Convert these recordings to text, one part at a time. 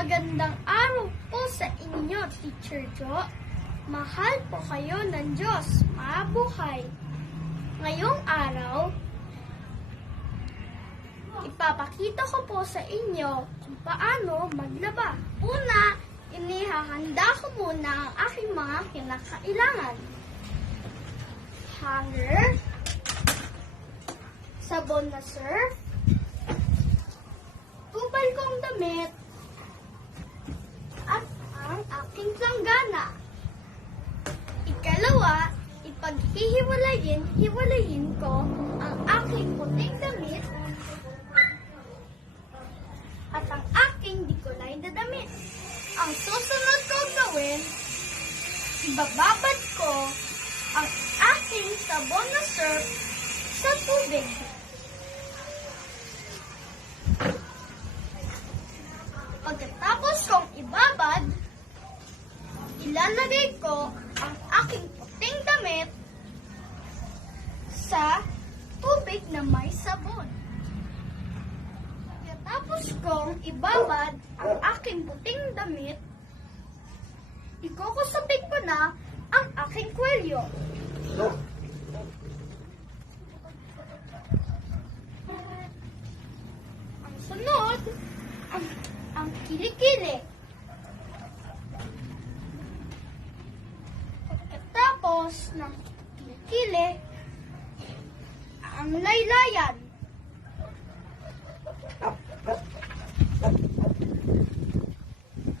Magandang araw po sa inyo, Teacher Jo. Mahal po kayo ng Diyos, mabuhay. Ngayong araw, ipapakita ko po sa inyo kung paano maglaba. Una, inihahanda ko muna ang aking mga kinakailangan. Hanger, sabon na surf, tubal kong damit, at ang aking planggana. Ikalawa, hiwalayin ko ang aking puting damit at ang aking dikulay na damit. Ang susunod kong gawin, ibababad ko ang aking sabon na surf sa tubig. Pagkatapos kong ibabad, ilalagay ko ang aking puting damit sa tubig na may sabon. Pagkatapos kong ibabad ang aking puting damit, ikukusapin ko na ang aking kwelyo. Ang sunod, ang kilikili. Pagkatapos ng kilikili, ang laylayan.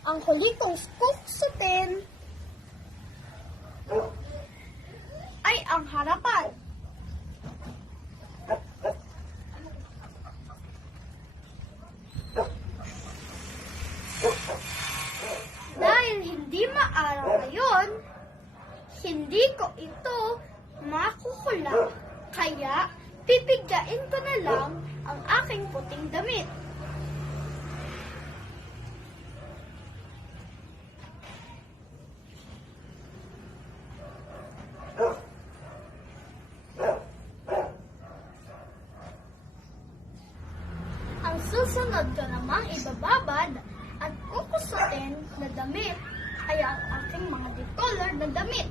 Ang huli kong kukusutin ay ang harapan. Dahil hindi maaraw ngayon, hindi ko ito makukulak, kaya pipigyain ko na lang ang aking puting damit. Ang susunod ko namang ibababad at kukusutin na damit ay ang aking mga decolor na damit.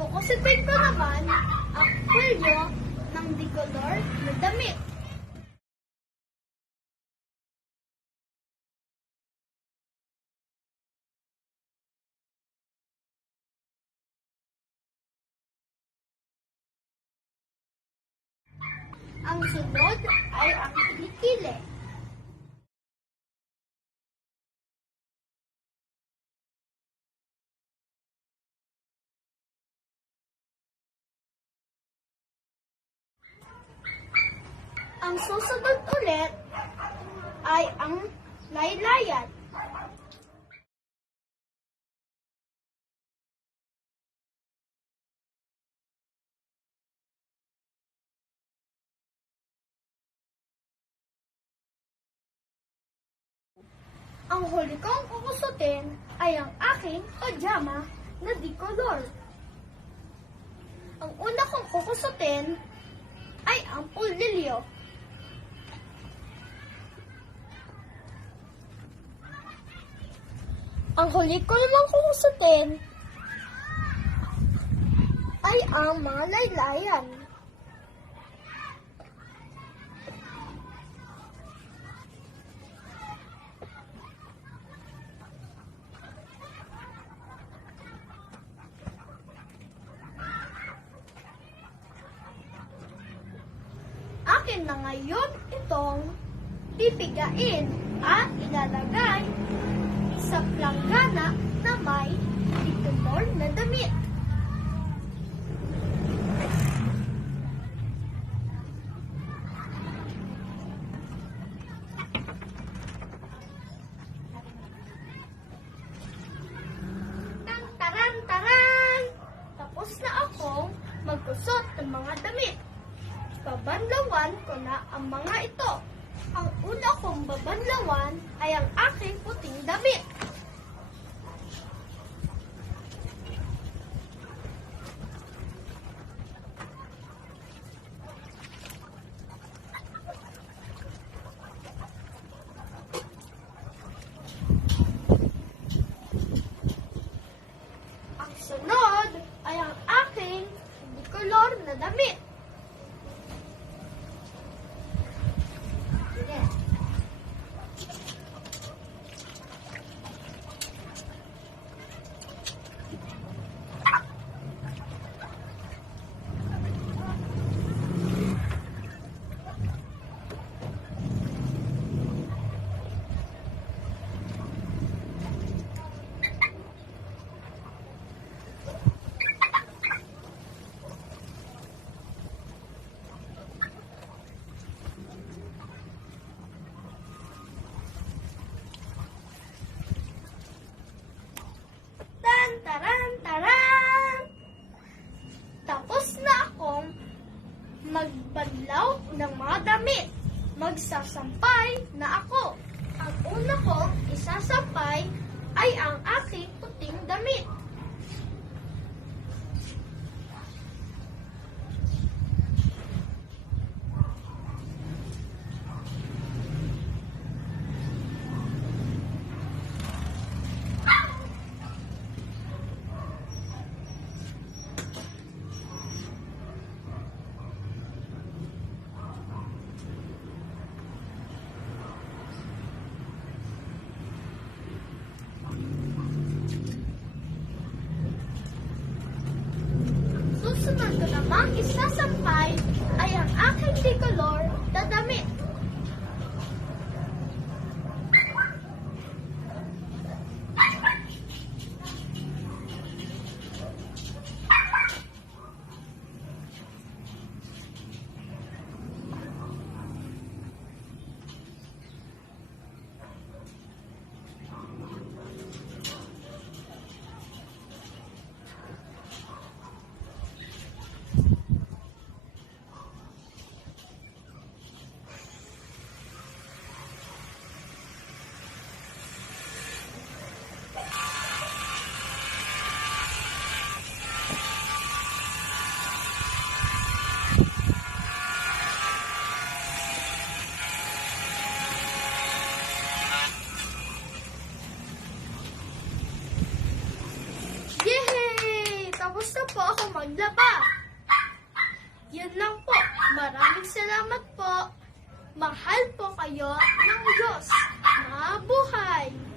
Kukusutin ko naman ang kwelyo ng decolor na damit. Ang sunod ay ang kilikili. Ang susunod ulit ay ang laylayan. Ang huli kong kukusutin ay ang aking pajama na decolor. Ang una kong kukusutin ay ang pulilyo. Ang huli ko namang kukusutin ay ang mga laylayan. Akin na ngayon itong pipigain at ilalagay sa planggana na may decolor na damit. Taran! Tapos na akong magkusot ng mga damit. Babanlawan ko na ang mga ito. Ang una kong babanlawan ay ang aking puting damit. susunod ay ang aking bicolor na damit. Sige. Tan, taran, taran! Tapos na akong magbanlaw ng mga damit. Magsasampay na ako. Ang una kong isasampay ay ang aking puting damit. Susunod ko namang isasampay ay ang aking bicolor na damit. Yay! Tapos na po ako maglaba. Yun lang po. Maraming salamat po. Mahal po kayo ng Diyos. Mabuhay!